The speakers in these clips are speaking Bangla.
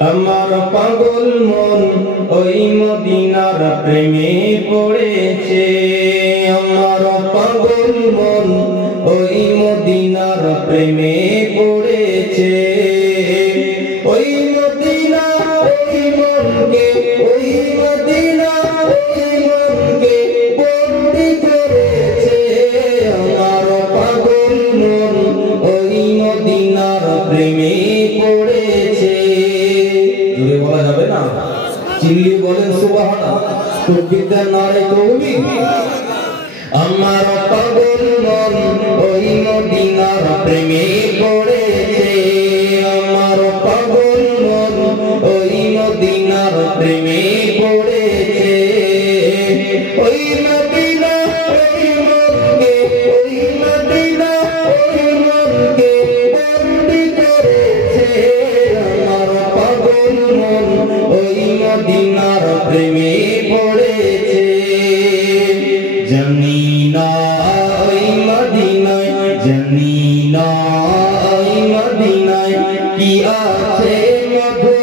আমার পাগল মন ওই মদিনার প্রেমে পড়েছে আমার পাগল মন ওই মদিনার প্রেমে পড়েছে ওই মদিনা ওই মনকে ওই মদিনা ওই মনকে বন্দি করেছে আমার পাগল মন ওই মদিনার প্রেমে পড়েছে জোরে বলা যাবে না চিল্লি বলেন সুবহানাল্লাহ তাকবীর দেন নারে তাকবীর আমার পাগল মন ওই মদিনার প্রেমে পড়েছে আমার পাগল মন ওই মদিনার প্রেমে পড়েছে ওই মদিনা ওই মনকে ওই মদিনা ওই মনকে বন্দি করেছে আমার পাগল মন ওই মদিনার প্রেমে পড়েছে জানি না ওই মদিনায় জানি না ওই মদিনায় কি আছে মধু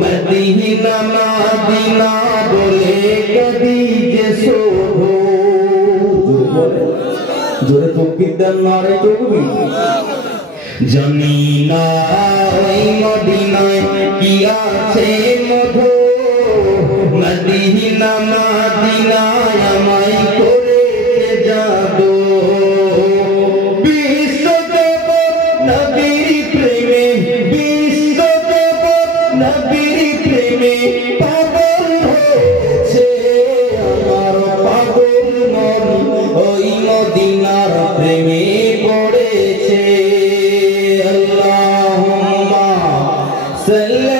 মদিনা মদিনা বলে কবি যে শোভো জোরে তাকবীর দেন নারে তাকবীর জানি না ওই মদিনায় কি আছে মধু মদিনা মদিনায় আমায় করেছে জাদু বিশ্বজগৎ নবীর প্রেমে বিশ্বজগৎ নবীর প্রেমে পাগল হয়েছে আমার পাগল মন ওই মদিনার প্রেমে পড়েছে আল্লাহুম্মা সাল্লি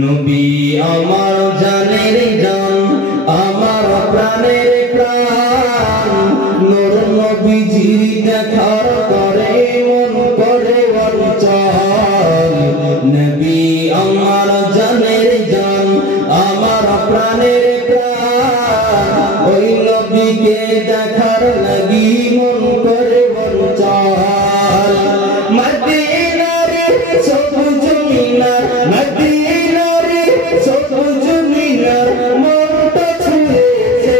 নবী আমার জানের জান আমার প্রাণের প্রাণ নূর নবীজির দেখার করে মন করে অঞ্চল নবী আমার জানের জান আমার প্রাণের প্রাণ ওই নবীকে দেখার লাগি মন করে অঞ্চল মদিনার সবুজ মিনার মদিনার সবুজ মিনার মনটা ছুঁয়েছে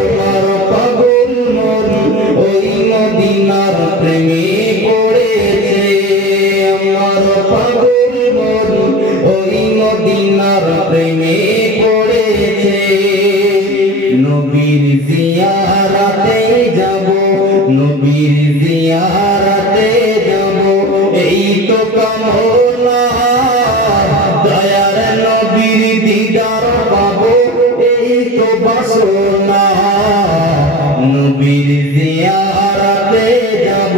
আমার পাগল মন ওই মদিনার প্রেমে পড়েছে আমার পাগল মন ওই মদিনার প্রেমে পড়েছে নবীর জিয়ারতে যাব নবীর জিয়ারতে যাব এই তো কামনা দয়ার নবীর দিদার পাবো এই তো বাসনা নবীর জিয়ারতে যাব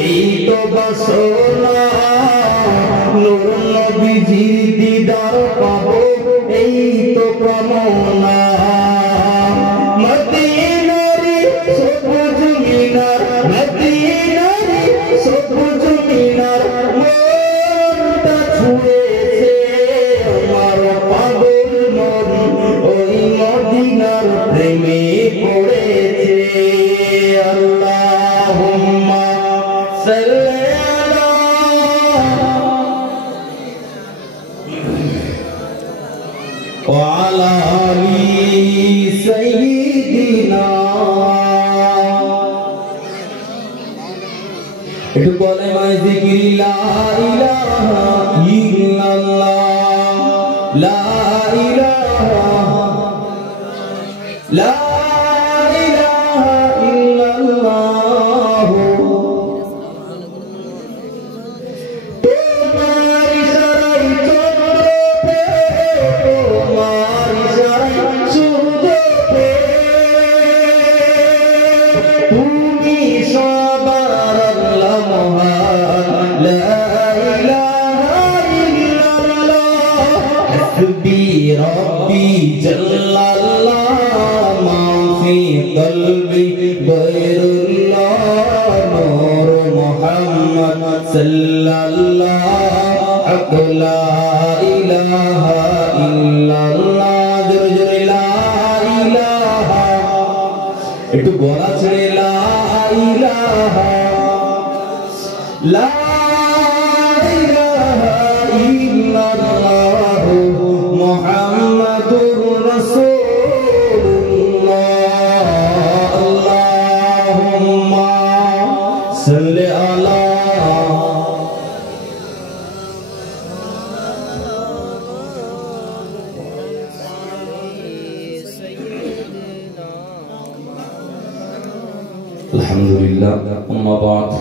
এই তো বাসনা নূর নবীজির দিদার পাবো এই তো কামনা মদিনার সবুজ মিনার মদিনার সবুজ মিনার মনটা ছুঁয়েছে আমার পাগল মন ওই মদিনার প্রেমে পড়েছে আল্লাহুম্মা সাল্লি وعلى آل سيدنا একটু বলে মাই জিকির লা ইলাহা ইল্লাল্লাহ লা ইলাহা লা ইলাহা ইল্লাল্লাহ ربي جل الله ما في قلبي غير الله نور محمد صلى الله हक ला इलाहा इल्लल्लाह जोरे जोरे ला इलाहा একটু গলা ছেড়ে লা ইলাহা লা ইলাহা ইল্লাল্লাহ মুহাম্মাদুর রাসূলুল্লাহ আল্লাহুম্মা সাল্লি আলা Alhamdulillah, amma ba'd.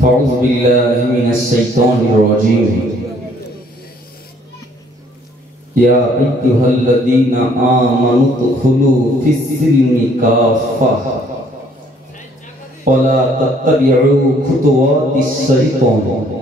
Fa'udhu billahi minas shaitanir rajim. Ya ayyuhalladhina amanu udkhulu fis-silmi kaffah wa la tattabi'u khutuwatis shaitan